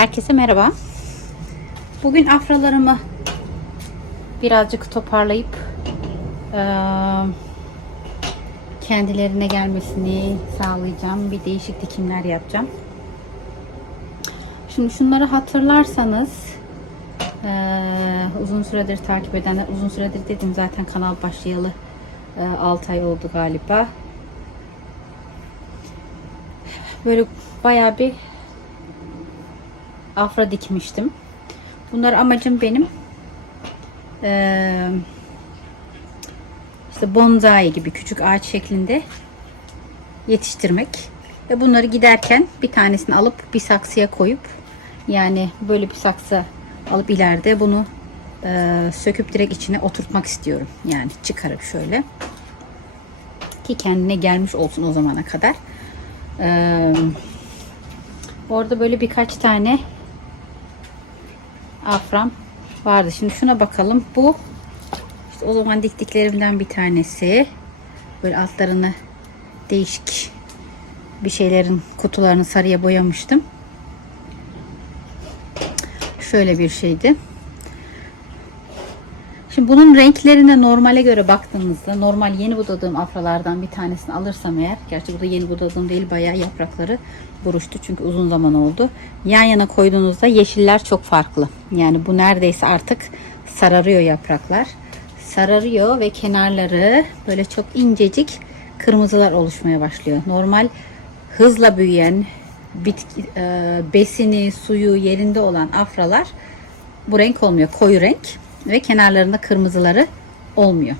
Herkese merhaba. Bugün afralarımı birazcık toparlayıp kendilerine gelmesini sağlayacağım. Bir değişik dikimler yapacağım. Şimdi şunları hatırlarsanız uzun süredir takip edenler uzun süredir dedim zaten kanal başlayalı 6 ay oldu galiba. Böyle bayağı bir afra dikmiştim. Bunlar amacım benim eee, işte bonsai gibi küçük ağaç şeklinde yetiştirmek ve bunları giderken bir tanesini alıp bir saksıya koyup yani böyle bir saksı alıp ileride bunu eee, söküp direkt içine oturtmak istiyorum. Yani çıkarıp şöyle ki kendine gelmiş olsun o zamana kadar. Eee Orada böyle birkaç tane afram vardı. Şimdi şuna bakalım. Bu işte o zaman diktiklerimden bir tanesi. Böyle altlarını değişik bir şeylerin kutularını sarıya boyamıştım. Şöyle bir şeydi. Şimdi bunun renklerine normale göre baktığımızda normal yeni budadığım afralardan bir tanesini alırsam eğer gerçi bu da yeni budadığım değil bayağı yaprakları buruştu çünkü uzun zaman oldu. Yan yana koyduğunuzda yeşiller çok farklı. Yani bu neredeyse artık sararıyor yapraklar. Sararıyor ve kenarları böyle çok incecik kırmızılar oluşmaya başlıyor. Normal hızla büyüyen bitki, e, besini, suyu yerinde olan afralar bu renk olmuyor. Koyu renk ve kenarlarında kırmızıları olmuyor.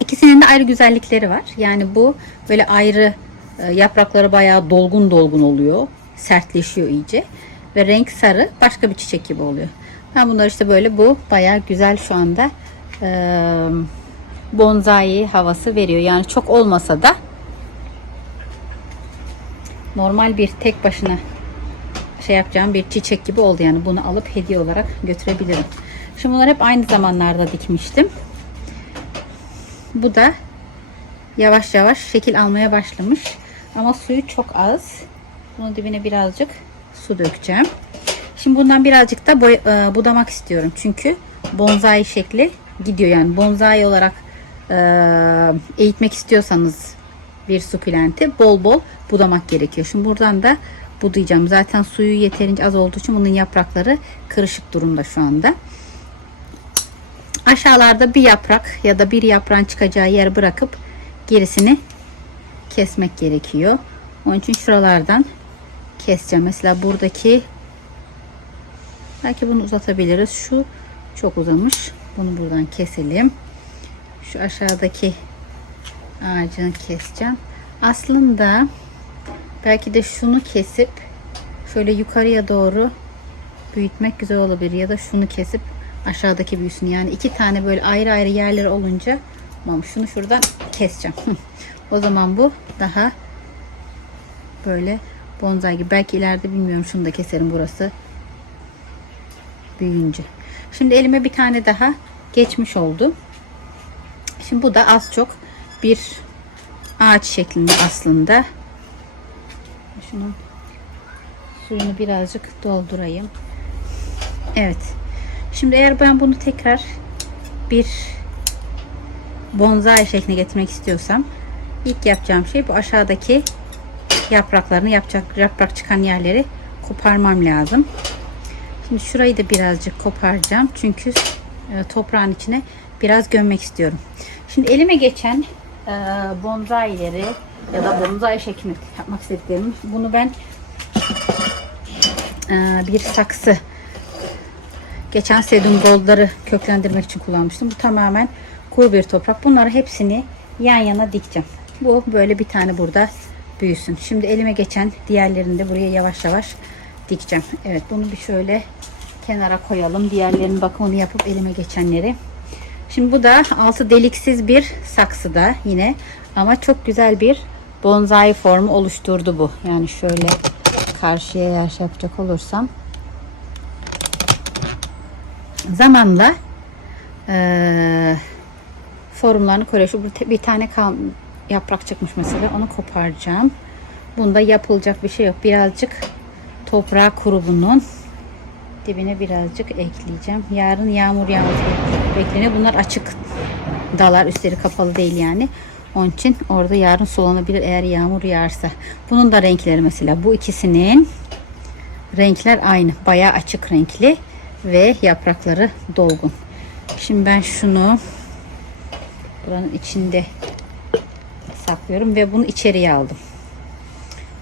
İkisinin de ayrı güzellikleri var. Yani bu böyle ayrı e, yaprakları bayağı dolgun dolgun oluyor. Sertleşiyor iyice. Ve renk sarı başka bir çiçek gibi oluyor. Ben bunlar işte böyle bu bayağı güzel şu anda e, bonsai havası veriyor. Yani çok olmasa da normal bir tek başına şey yapacağım bir çiçek gibi oldu. Yani bunu alıp hediye olarak götürebilirim. Şimdi bunlar hep aynı zamanlarda dikmiştim. Bu da yavaş yavaş şekil almaya başlamış. Ama suyu çok az. Bunun dibine birazcık su dökeceğim. Şimdi bundan birazcık da boy, e, budamak istiyorum. Çünkü bonsai şekli gidiyor. Yani bonsai olarak e, eğitmek istiyorsanız bir sukulenti bol bol budamak gerekiyor. Şimdi buradan da budayacağım. Zaten suyu yeterince az olduğu için bunun yaprakları kırışık durumda şu anda. Aşağılarda bir yaprak ya da bir yaprağın çıkacağı yer bırakıp gerisini kesmek gerekiyor. Onun için şuralardan keseceğim. Mesela buradaki belki bunu uzatabiliriz. Şu çok uzamış. Bunu buradan keselim. Şu aşağıdaki ağacını keseceğim. Aslında belki de şunu kesip şöyle yukarıya doğru büyütmek güzel olabilir. Ya da şunu kesip aşağıdaki büyüsün. Yani iki tane böyle ayrı ayrı yerleri olunca tamam şunu şuradan keseceğim. o zaman bu daha böyle bonsai gibi. Belki ileride bilmiyorum şunu da keserim burası büyüyünce. Şimdi elime bir tane daha geçmiş oldu. Şimdi bu da az çok bir ağaç şeklinde aslında. Şunun suyunu birazcık doldurayım. Evet. Şimdi eğer ben bunu tekrar bir bonsai şekline getirmek istiyorsam ilk yapacağım şey bu aşağıdaki yapraklarını yapacak yaprak çıkan yerleri koparmam lazım. Şimdi şurayı da birazcık koparacağım. Çünkü e, toprağın içine biraz gömmek istiyorum. Şimdi elime geçen e, bonsaileri ya da bonsai şeklinde yapmak istediklerimi bunu ben e, bir saksı geçen sedum goldları köklendirmek için kullanmıştım. Bu tamamen kuru bir toprak. Bunları hepsini yan yana dikeceğim. Bu böyle bir tane burada büyüsün. Şimdi elime geçen diğerlerini de buraya yavaş yavaş dikeceğim. Evet bunu bir şöyle kenara koyalım. Diğerlerinin bakımını yapıp elime geçenleri. Şimdi bu da altı deliksiz bir saksıda yine ama çok güzel bir bonsai formu oluşturdu bu. Yani şöyle karşıya yer şey yapacak olursam zamanla eee formlarını koruyor. Şu bir- tane kal yaprak çıkmış mesela onu koparacağım. Bunda yapılacak bir şey yok. Birazcık Toprağı kuru bunun. Dibine birazcık ekleyeceğim. Yarın yağmur yağması bekleniyor. Bunlar açık dalar. Üstleri kapalı değil yani. Onun için orada yarın sulanabilir eğer yağmur yağarsa. Bunun da renkleri mesela bu ikisinin renkler aynı. Bayağı açık renkli ve yaprakları dolgun. Şimdi ben şunu buranın içinde saklıyorum ve bunu içeriye aldım.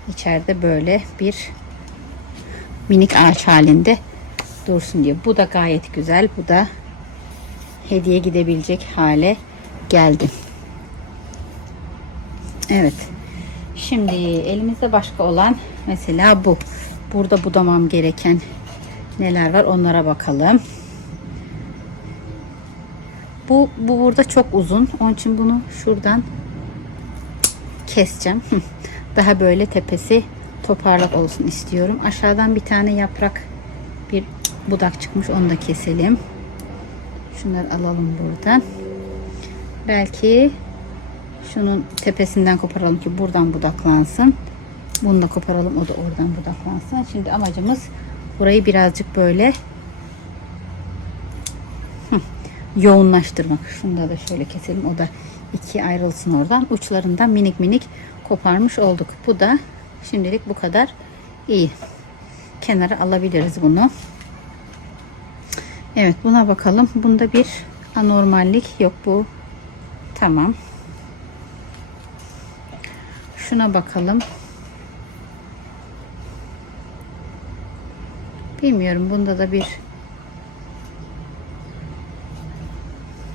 İçeride böyle bir minik ağaç halinde dursun diye. Bu da gayet güzel. Bu da hediye gidebilecek hale geldi. Evet. Şimdi elimizde başka olan mesela bu. Burada budamam gereken neler var onlara bakalım. Bu, bu burada çok uzun. Onun için bunu şuradan keseceğim. Daha böyle tepesi toparlak olsun istiyorum. Aşağıdan bir tane yaprak bir budak çıkmış. Onu da keselim. Şunları alalım buradan. Belki şunun tepesinden koparalım ki buradan budaklansın. Bunu da koparalım. O da oradan budaklansın. Şimdi amacımız burayı birazcık böyle yoğunlaştırmak. Şunu da şöyle keselim. O da ikiye ayrılsın oradan. Uçlarından minik minik koparmış olduk. Bu da şimdilik bu kadar iyi. Kenara alabiliriz bunu. Evet buna bakalım. Bunda bir anormallik yok bu. Tamam. Şuna bakalım. Bilmiyorum. Bunda da bir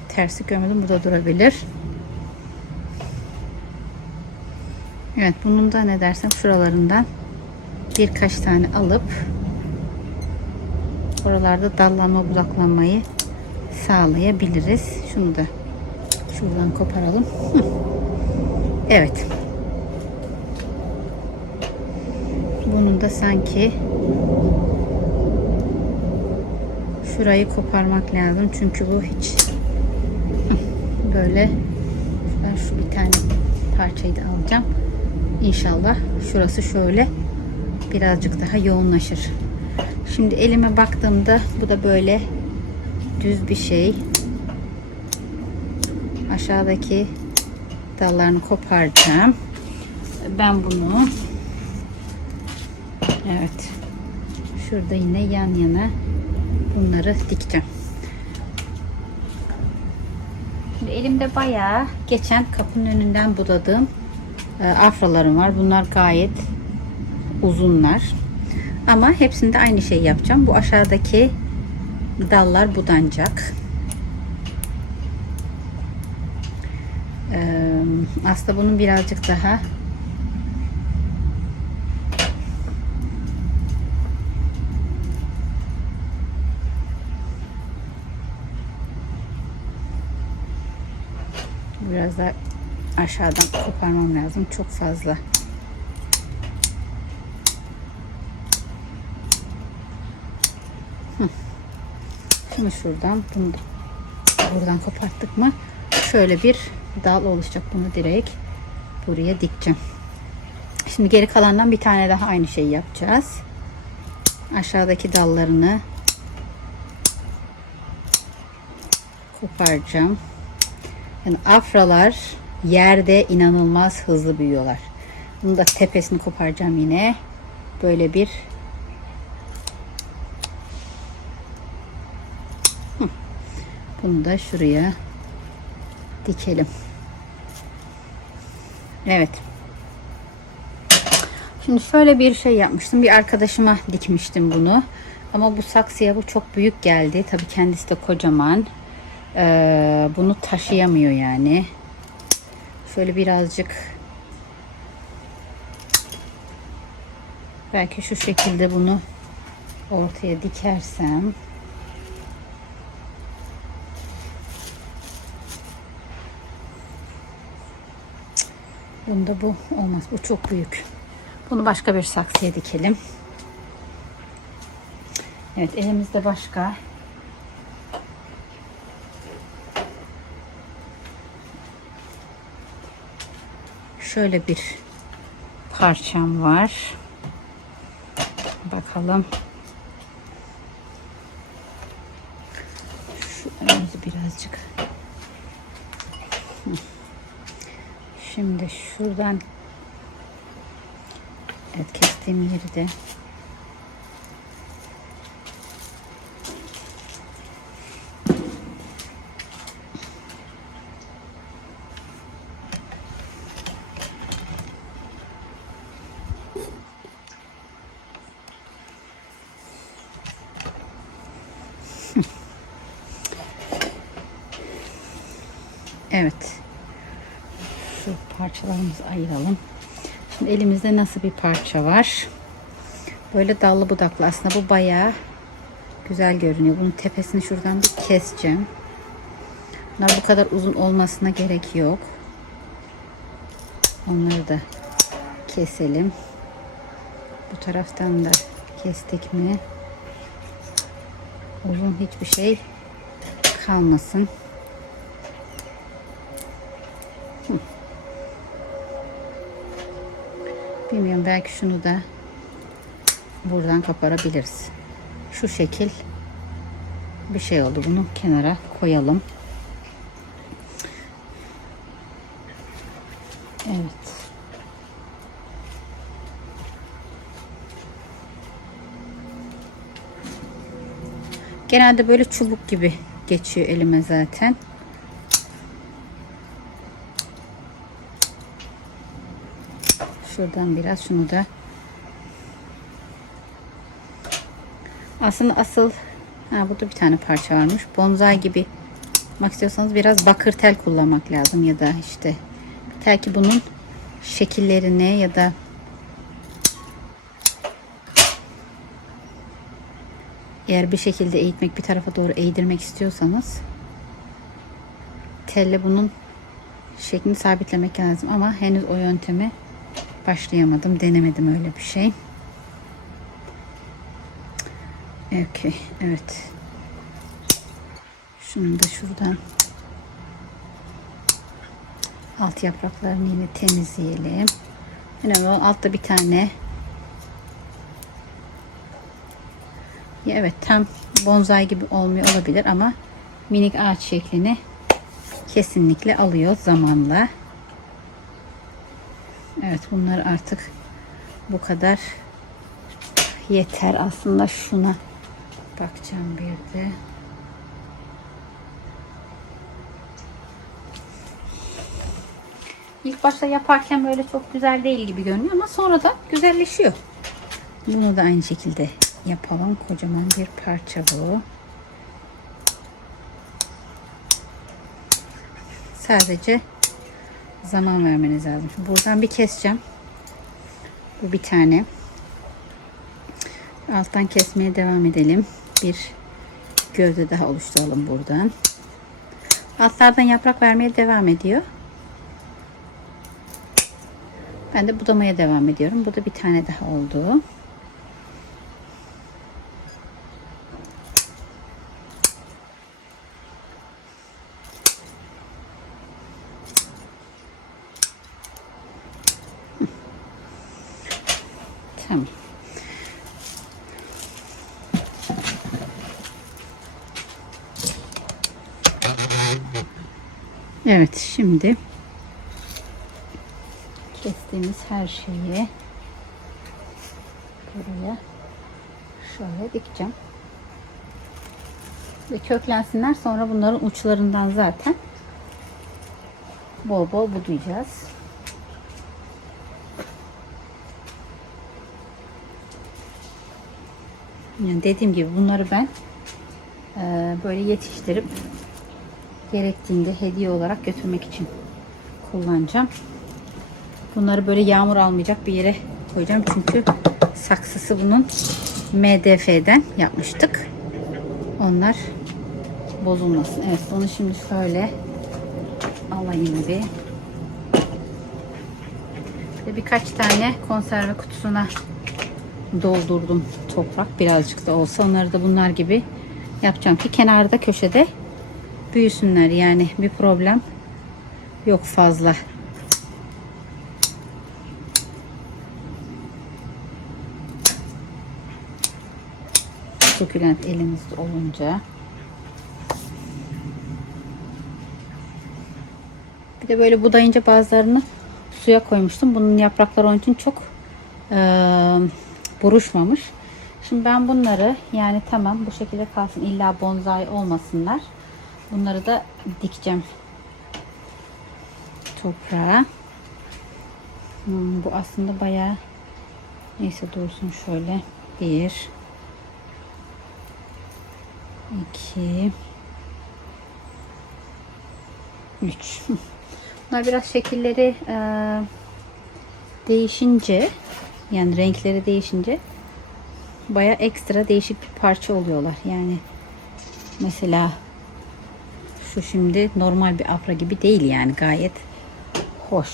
tersi görmedim. Bu da durabilir. Evet. Bunun da ne dersem şuralarından birkaç tane alıp buralarda dallanma budaklanmayı sağlayabiliriz. Şunu da şuradan koparalım. Evet. Bunun da sanki şurayı koparmak lazım. Çünkü bu hiç böyle ben şu bir tane parçayı da alacağım. İnşallah şurası şöyle birazcık daha yoğunlaşır. Şimdi elime baktığımda bu da böyle düz bir şey. Aşağıdaki dallarını koparacağım. Ben bunu evet şurada yine yan yana bunları dikeceğim. Şimdi elimde bayağı geçen kapının önünden budadığım e, afralarım var. Bunlar gayet uzunlar. Ama hepsinde aynı şey yapacağım. Bu aşağıdaki dallar budanacak. Aslında bunun birazcık daha biraz da aşağıdan koparmam lazım. Çok fazla Şimdi şuradan bunu da buradan koparttık mı şöyle bir dal oluşacak. Bunu direkt buraya dikeceğim. Şimdi geri kalandan bir tane daha aynı şeyi yapacağız. Aşağıdaki dallarını koparacağım. Yani afralar yerde inanılmaz hızlı büyüyorlar. Bunu da tepesini koparacağım yine. Böyle bir Bunu da şuraya dikelim. Evet. Şimdi şöyle bir şey yapmıştım. Bir arkadaşıma dikmiştim bunu. Ama bu saksıya bu çok büyük geldi. Tabii kendisi de kocaman. Ee, bunu taşıyamıyor yani. Şöyle birazcık belki şu şekilde bunu ortaya dikersem Bunda bu olmaz. Bu çok büyük. Bunu başka bir saksıya dikelim. Evet elimizde başka şöyle bir parçam var. Bakalım. Şu önümüzü birazcık. Şimdi şuradan Evet kestiğim yeri de Evet. Şu parçalarımızı ayıralım. Şimdi elimizde nasıl bir parça var? Böyle dallı budaklı. Aslında bu bayağı güzel görünüyor. Bunun tepesini şuradan bir keseceğim. Bunlar bu kadar uzun olmasına gerek yok. Onları da keselim. Bu taraftan da kestik mi? Uzun hiçbir şey kalmasın. Bilmiyorum belki şunu da buradan koparabiliriz. Şu şekil bir şey oldu. Bunu kenara koyalım. Evet. Genelde böyle çubuk gibi geçiyor elime zaten. Şuradan biraz şunu da aslında asıl ha burada bir tane parça varmış. Bonsai gibi yapmak istiyorsanız biraz bakır tel kullanmak lazım ya da işte tel ki bunun şekillerine ya da eğer bir şekilde eğitmek bir tarafa doğru eğdirmek istiyorsanız telle bunun şeklini sabitlemek lazım ama henüz o yöntemi başlayamadım. Denemedim öyle bir şey. Okay, evet. Şunu da şuradan alt yapraklarını yine temizleyelim. Yine o altta bir tane ya evet tam bonsai gibi olmuyor olabilir ama minik ağaç şeklini kesinlikle alıyor zamanla. Evet bunlar artık bu kadar yeter. Aslında şuna bakacağım bir de. İlk başta yaparken böyle çok güzel değil gibi görünüyor ama sonra da güzelleşiyor. Bunu da aynı şekilde yapalım. Kocaman bir parça bu. Sadece zaman vermeniz lazım. Buradan bir keseceğim. Bu bir tane. Alttan kesmeye devam edelim. Bir gövde daha oluşturalım buradan. Altlardan yaprak vermeye devam ediyor. Ben de budamaya devam ediyorum. Bu da bir tane daha oldu. Tamam. Evet şimdi kestiğimiz her şeyi buraya şöyle dikeceğim. Ve köklensinler sonra bunların uçlarından zaten bol bol budayacağız. Yani dediğim gibi bunları ben e, böyle yetiştirip gerektiğinde hediye olarak götürmek için kullanacağım. Bunları böyle yağmur almayacak bir yere koyacağım. Çünkü saksısı bunun MDF'den yapmıştık. Onlar bozulmasın. Evet bunu şimdi şöyle alayım bir. Ve birkaç tane konserve kutusuna doldurdum toprak birazcık da olsa onları da bunlar gibi yapacağım ki kenarda köşede büyüsünler yani bir problem yok fazla sukulent elimizde olunca. Bir de böyle budayınca bazılarını suya koymuştum. Bunun yaprakları onun için çok eee, buruşmamış. Şimdi ben bunları yani tamam bu şekilde kalsın. İlla bonsai olmasınlar. Bunları da dikeceğim toprağa. Hmm, bu aslında bayağı neyse dursun şöyle. Bir iki üç Bunlar biraz şekilleri e, değişince yani renkleri değişince baya ekstra değişik bir parça oluyorlar. Yani mesela şu şimdi normal bir afra gibi değil yani gayet hoş.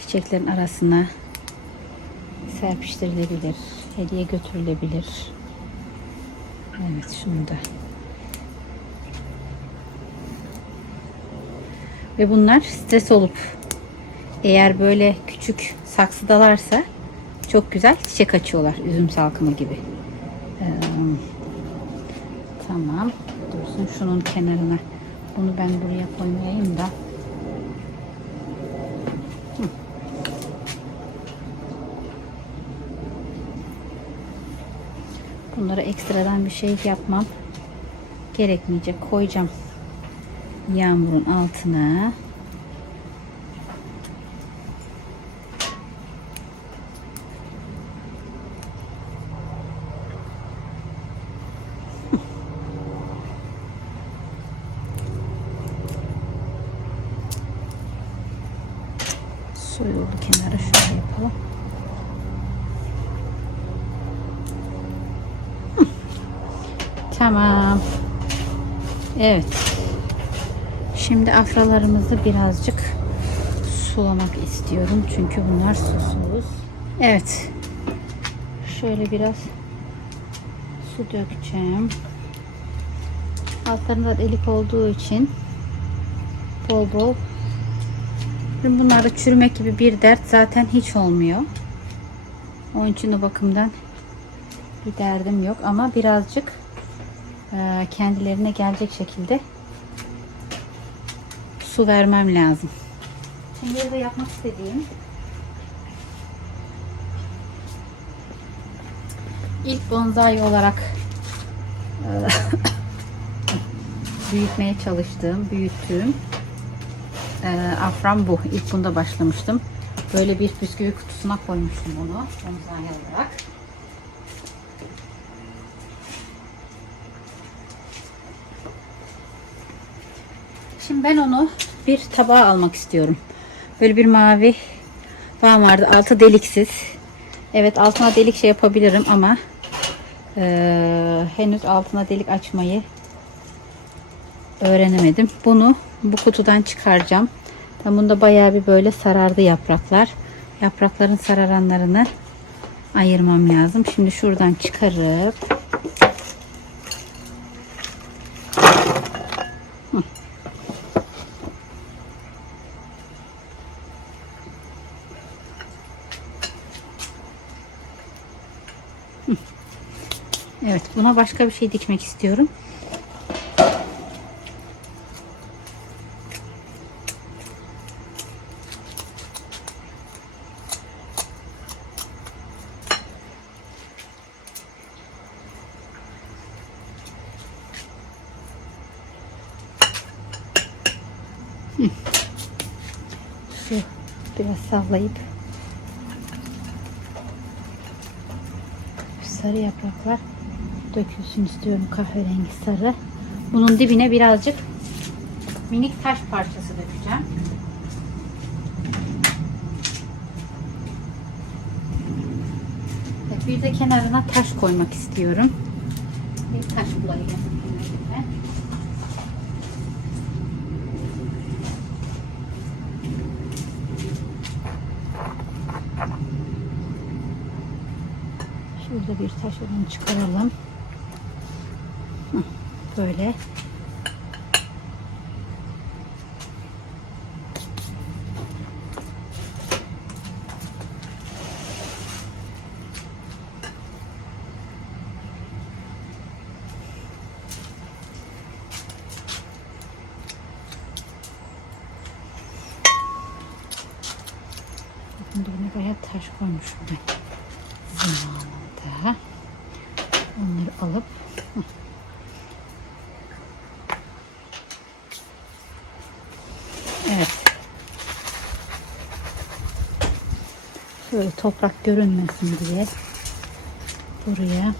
Çiçeklerin arasına serpiştirilebilir, hediye götürülebilir. Evet şunu da. Ve bunlar stres olup eğer böyle küçük saksıdalarsa çok güzel çiçek açıyorlar. Üzüm salkımı gibi. Ee, tamam. Dursun şunun kenarına. Bunu ben buraya koymayayım da. Bunlara ekstradan bir şey yapmam gerekmeyecek. Koyacağım yağmurun altına. Soyuldu kenara şöyle yapalım. Hı. Tamam. Evet. Şimdi afralarımızı birazcık sulamak istiyorum. Çünkü bunlar susuz. Evet. Şöyle biraz su dökeceğim. Altlarında delik olduğu için bol bol bunlarda çürümek gibi bir dert zaten hiç olmuyor. Onun için o bakımdan bir derdim yok ama birazcık e, kendilerine gelecek şekilde su vermem lazım. Şimdi burada yapmak istediğim ilk bonsai olarak büyütmeye çalıştığım, büyüttüğüm e, afram bu. İlk bunda başlamıştım. Böyle bir bisküvi kutusuna koymuştum onu bonsai olarak. Şimdi ben onu bir tabağa almak istiyorum. Böyle bir mavi bağım vardı. Altı deliksiz. Evet altına delik şey yapabilirim ama e, henüz altına delik açmayı öğrenemedim. Bunu bu kutudan çıkaracağım. Ben bunda bayağı bir böyle sarardı yapraklar. Yaprakların sararanlarını ayırmam lazım. Şimdi şuradan çıkarıp Evet buna başka bir şey dikmek istiyorum. Şu biraz sallayıp şu sarı yapraklar dökülsün istiyorum kahverengi sarı. Bunun dibine birazcık minik taş parçası dökeceğim. Evet, bir de kenarına taş koymak istiyorum. Bir taş bulayım. bir taş onu çıkaralım. Böyle. Bunda ne bayağı taş koymuşum ben. Zamanı. Zamanında. Onları alıp Evet. Şöyle toprak görünmesin diye buraya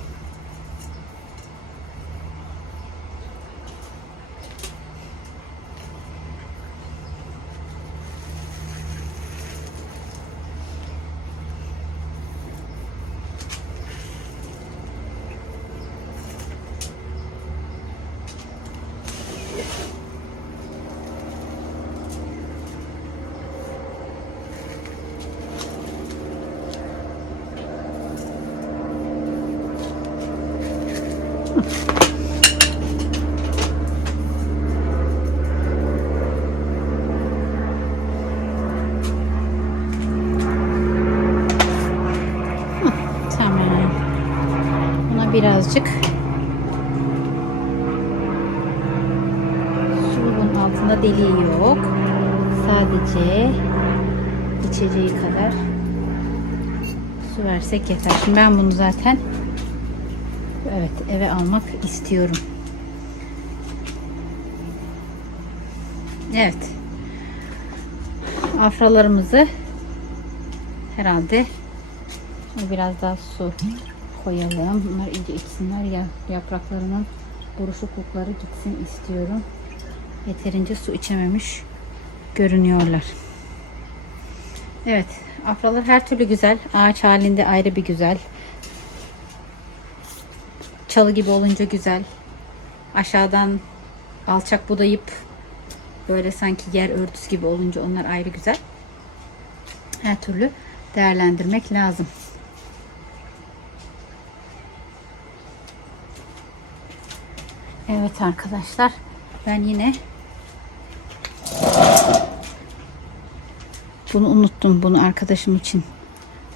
Tamam. Buna birazcık su bunun altında deliği yok. Sadece içeceği kadar su versek yeter. Şimdi ben bunu zaten evet eve almak istiyorum. Evet. Afralarımızı herhalde biraz daha su koyalım. Bunlar iyice içsinler ya yapraklarının buruşuklukları gitsin istiyorum. Yeterince su içememiş görünüyorlar. Evet, afralar her türlü güzel. Ağaç halinde ayrı bir güzel. Çalı gibi olunca güzel. Aşağıdan alçak budayıp böyle sanki yer örtüsü gibi olunca onlar ayrı güzel. Her türlü değerlendirmek lazım. Evet arkadaşlar ben yine bunu unuttum bunu arkadaşım için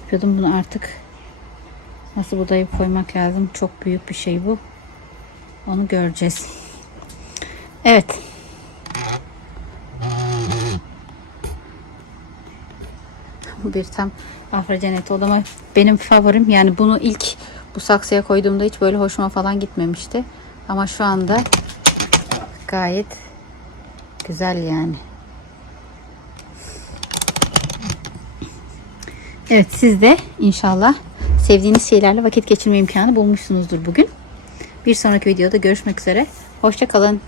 yapıyordum. Bunu artık nasıl budayıp koymak lazım? Çok büyük bir şey bu. Onu göreceğiz. Evet. Bir tam afra cenneti odama benim favorim. Yani bunu ilk bu saksıya koyduğumda hiç böyle hoşuma falan gitmemişti. Ama şu anda gayet güzel yani. Evet siz de inşallah sevdiğiniz şeylerle vakit geçirme imkanı bulmuşsunuzdur bugün. Bir sonraki videoda görüşmek üzere. Hoşçakalın.